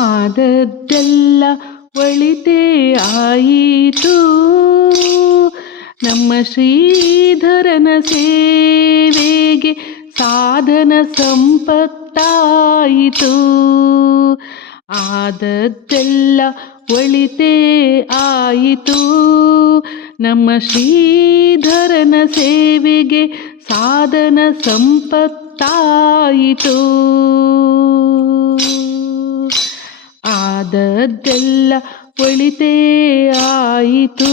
ಆದದ್ದೆಲ್ಲ ಒಳಿತೇ ಆಯಿತು, ನಮ್ಮ ಶ್ರೀಧರನ ಸೇವೆಗೆ ಸಾಧನ ಸಂಪತ್ತಾಯಿತು. ಆದದ್ದೆಲ್ಲ ಒಳಿತೇ ಆಯಿತು, ನಮ್ಮ ಶ್ರೀಧರನ ಸೇವೆಗೆ ಸಾಧನ ಸಂಪತ್ತಾಯಿತು. ಆದದ್ದೆಲ್ಲ ಒಳಿತೇ ಆಯಿತು.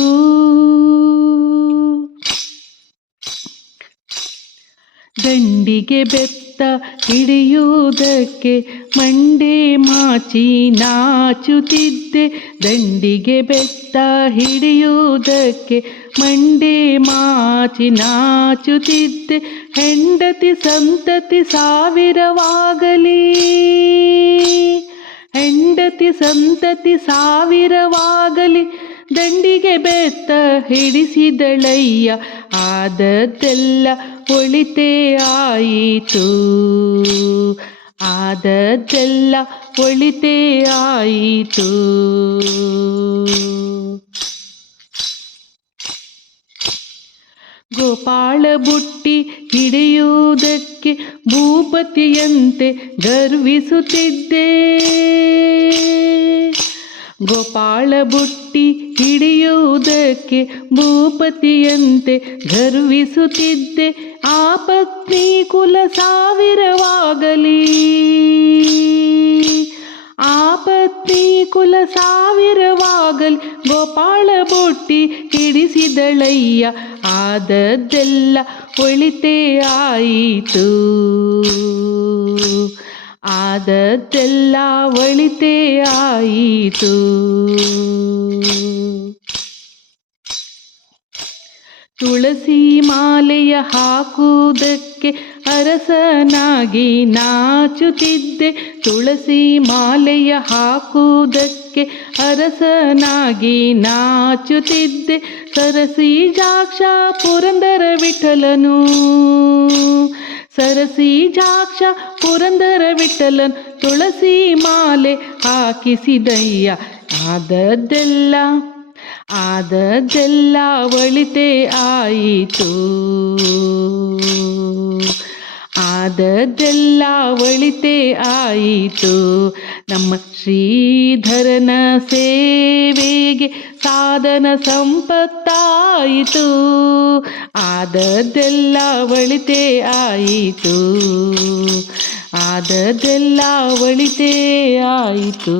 ದಂಡಿಗೆ ಬೆತ್ತ ಹಿಡಿಯುವುದಕ್ಕೆ ಮಂಡೆ ಮಾಚಿ ನಾಚುತ್ತಿದ್ದೆ, ದಂಡಿಗೆ ಬೆತ್ತ ಹಿಡಿಯುವುದಕ್ಕೆ ಮಂಡೆ ಮಾಚಿ ನಾಚುತ್ತಿದ್ದೆ. ಹೆಂಡತಿ ಸಂತತಿ ಸಾವಿರವಾಗಲಿ, ಹೆಂಡತಿ ಸಂತತಿ ಸಾವಿರವಾಗಲಿ, ದಂಡಿಗೆ ಬೆತ್ತ ಹಿಡಿಸಿದಳಯ್ಯ. ಆದದ್ದೆಲ್ಲ ಒಳಿತೇ ಆಯಿತು, ಆದದ್ದೆಲ್ಲ ಒಳಿತೇ ಆಯಿತು. ಗೋಪಾಳ ಬುಟ್ಟಿ ಹಿಡಿಯುವುದಕ್ಕೆ ಭೂಪತಿಯಂತೆ ಗರ್ವಿಸುತ್ತಿದ್ದೆ, ಗೋಪಾಳ ಬುಟ್ಟಿ ಹಿಡಿಯುವುದಕ್ಕೆ ಭೂಪತಿಯಂತೆ ಗರ್ವಿಸುತ್ತಿದ್ದೆ. ಆ ಪತ್ನಿ ಕುಲ ಸಾವಿರವಾಗಲಿ, ಆ ಪತ್ನಿ ಕುಲ ಸಾವಿರವಾಗಲಿ, ಗೋಪಾಳ ಬುಟ್ಟಿ ಹಿಡಿಸಿದಳಯ್ಯ. ಆದದ್ದೆಲ್ಲ ಒಳಿತೇ ಆಯಿತು, ಆದದ್ದೆಲ್ಲ ಒಳಿತೇ ಆಯಿತು. ತುಳಸಿ ಮಾಲೆಯ ಹಾಕುವುದಕ್ಕೆ ಅರಸನಾಗಿ ನಾಚುತ್ತಿದ್ದೆ, ತುಳಸಿ ಮಾಲೆಯ ಹಾಕುವುದಕ್ಕೆ ಅರಸನಾಗಿ ನಾಚುತ್ತಿದ್ದೆ. ಸರಸಿಜಾಕ್ಷ ಪುರಂದರ ವಿಠಲನು, ಸರಸಿಜಾಕ್ಷ ಪುರಂದರ ವಿಠಲನ್ ತುಳಸಿ ಮಾಲೆ ಹಾಕಿಸಿದಯ್ಯ. ಆದದ್ದೆಲ್ಲ ಆದದ್ದೆಲ್ಲ ಒಳಿತೇ ಆಯಿತು, ಆದದ್ದೆಲ್ಲ ಒಳಿತೇ ಆಯಿತು. ನಮ್ಮ ಶ್ರೀಧರನ ಸೇವೆಗೆ ಸಾಧನ ಸಂಪತ್ತಾಯಿತು. ಆದದ್ದೆಲ್ಲ ಒಳಿತೇ ಆಯಿತು, ಆದದ್ದೆಲ್ಲ ಒಳಿತೇ ಆಯಿತು.